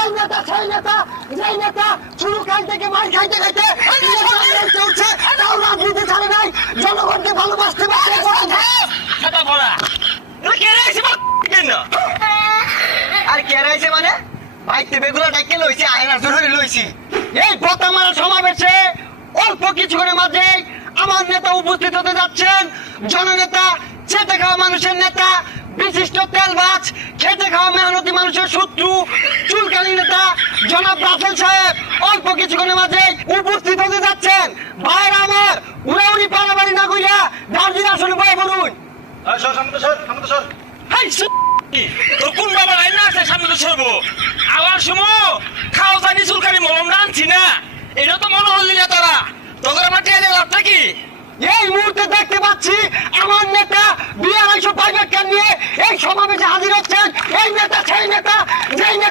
এই নেতা, সেই নেতা, যেই নেতা শুরু কাল থেকে মার খাইতে খাইতে উঠছে, তাও রাজনীতি ছাড়ে নাই, জনগণকে ভালোবাসতে আর কে রয়েছে মানে? ভাইতে বেগুলা ডাকে লইছে আয়না জরুরি লইছি। এই পতামারা সমাবেশে অল্প কিছুক্ষণের মাঝে আমার নেতা উপস্থিত হতে যাচ্ছেন। জননেতা চেটে খাওয়া মানুষের নেতা, বিশিষ্ট তেলবাজ খেটে খাওয়া মেহনতি মানুষের শত্রু নেতা জনাব রাসেল সাহেব অল্প কিছুক্ষণের মাঝে উপস্থিত হতে যাচ্ছেন। ভাইরা আমার উড়াউড়ি পারাবাড়ি না কইরা দার্জিলিং আসলে বয়ে বলুন। কোন বাবা লাইন না আছে সামনে তো সরবো। আবার শুনো খাও জানি চুলকানি মলম রানছি না। এটা তো মনে হলি না তোরা। তোদের আমার টেনে লাভটা কি এই মুহূর্তে দেখতে পাচ্ছি আমার নেতা বিয়ার আইসো প্রাইভেট নিয়ে এই সমাবেশে হাজির হচ্ছেন। এই নেতা সেই নেতা যেই নেতা